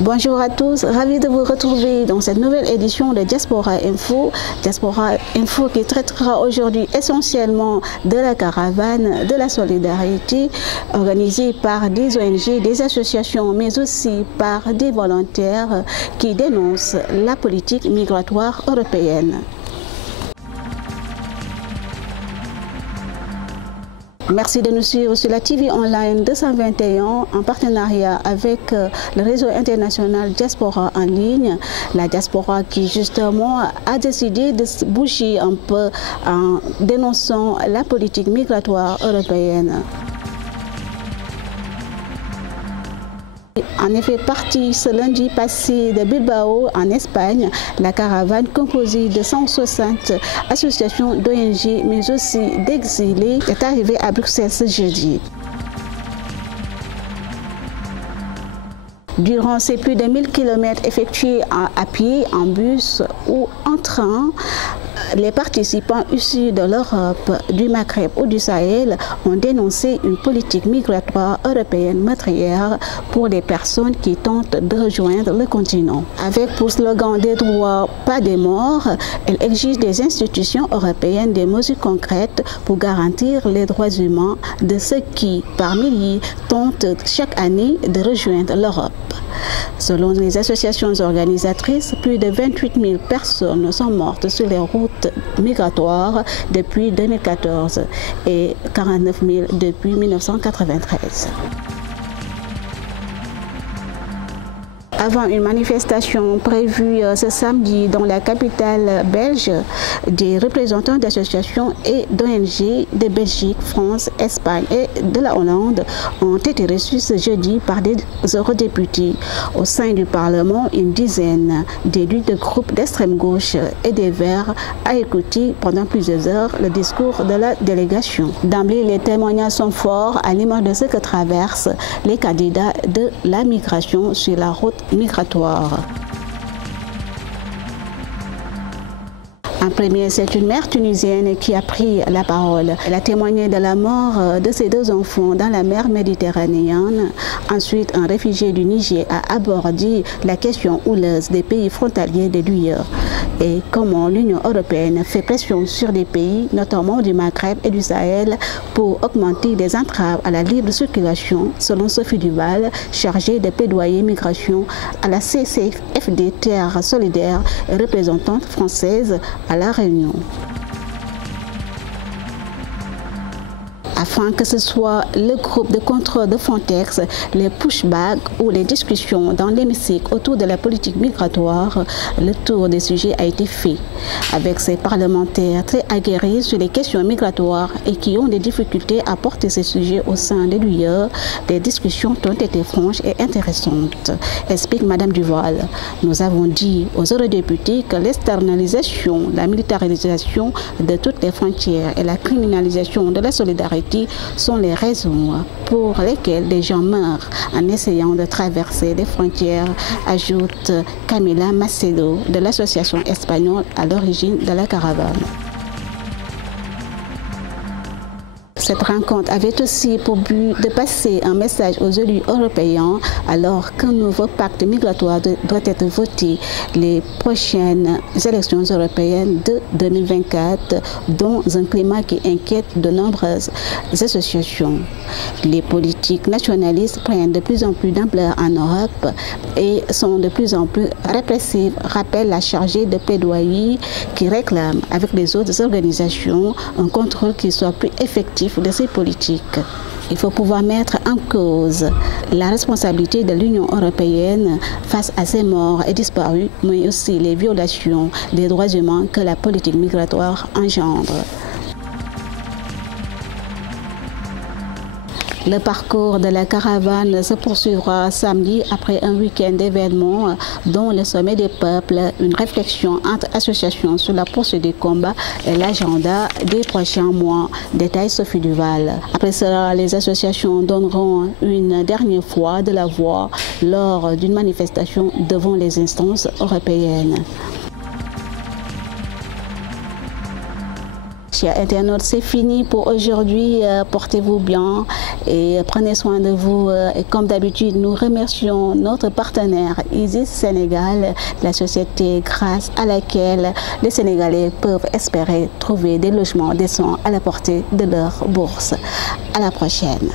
Bonjour à tous, ravi de vous retrouver dans cette nouvelle édition de Diaspora Info. Diaspora Info qui traitera aujourd'hui essentiellement de la caravane de la solidarité organisée par des ONG, des associations, mais aussi par des volontaires qui dénoncent la politique migratoire européenne. Merci de nous suivre sur la TV Online 221 en partenariat avec le réseau international Diaspora en ligne. La diaspora qui justement a décidé de se bouger un peu en dénonçant la politique migratoire européenne. En effet, partie ce lundi passé de Bilbao en Espagne, la caravane composée de 160 associations d'ONG mais aussi d'exilés est arrivée à Bruxelles ce jeudi. Durant ces plus de 1000 km effectués à pied, en bus ou en train, les participants issus de l'Europe, du Maghreb ou du Sahel ont dénoncé une politique migratoire européenne meurtrière pour les personnes qui tentent de rejoindre le continent. Avec pour slogan des droits, pas des morts, elle exige des institutions européennes des mesures concrètes pour garantir les droits humains de ceux qui, par milliers, tentent chaque année de rejoindre l'Europe. Selon les associations organisatrices, plus de 28 000 personnes sont mortes sur les routes migratoires depuis 2014 et 49 000 depuis 1993. Avant une manifestation prévue ce samedi dans la capitale belge, des représentants d'associations et d'ONG de Belgique, France, Espagne et de la Hollande ont été reçus ce jeudi par des eurodéputés. Au sein du Parlement, une dizaine d'élus de groupes d'extrême gauche et des Verts a écouté pendant plusieurs heures le discours de la délégation. D'emblée, les témoignages sont forts à l'image de ce que traversent les candidats de la migration sur la route migratoire. En premier, c'est une mère tunisienne qui a pris la parole. Elle a témoigné de la mort de ses deux enfants dans la mer Méditerranéenne. Ensuite, un réfugié du Niger a abordé la question houleuse des pays frontaliers de l'UE et comment l'Union européenne fait pression sur les pays, notamment du Maghreb et du Sahel, pour augmenter les entraves à la libre circulation, selon Sophie Duval, chargée de plaidoyer migration à la CCFD Terre Solidaire et représentante française à La Réunion. Afin que ce soit le groupe de contrôle de Frontex, les pushbacks ou les discussions dans l'hémicycle autour de la politique migratoire, le tour des sujets a été fait. Avec ces parlementaires très aguerris sur les questions migratoires et qui ont des difficultés à porter ces sujets au sein de l'UE, les discussions ont été franches et intéressantes, explique Madame Duval. Nous avons dit aux eurodéputés que l'externalisation, la militarisation de toutes les frontières et la criminalisation de la solidarité sont les raisons pour lesquelles les gens meurent en essayant de traverser les frontières, ajoute Camila Macedo de l'association espagnole à l'origine de la caravane. Cette rencontre avait aussi pour but de passer un message aux élus européens alors qu'un nouveau pacte migratoire doit être voté les prochaines élections européennes de 2024 dans un climat qui inquiète de nombreuses associations. Les politiques nationalistes prennent de plus en plus d'ampleur en Europe et sont de plus en plus répressives, rappelle la chargée de plaidoyer qui réclame avec les autres organisations un contrôle qui soit plus effectif de ces politiques. Il faut pouvoir mettre en cause la responsabilité de l'Union européenne face à ces morts et disparus, mais aussi les violations des droits humains que la politique migratoire engendre. Le parcours de la caravane se poursuivra samedi après un week-end d'événements dont le sommet des peuples, une réflexion entre associations sur la poursuite des combats et l'agenda des prochains mois, détaille Sophie Duval. Après cela, les associations donneront une dernière fois de la voix lors d'une manifestation devant les instances européennes. Chers internautes, c'est fini pour aujourd'hui. Portez-vous bien et prenez soin de vous. Et comme d'habitude, nous remercions notre partenaire Isis Sénégal, la société grâce à laquelle les Sénégalais peuvent espérer trouver des logements décents à la portée de leur bourse. À la prochaine.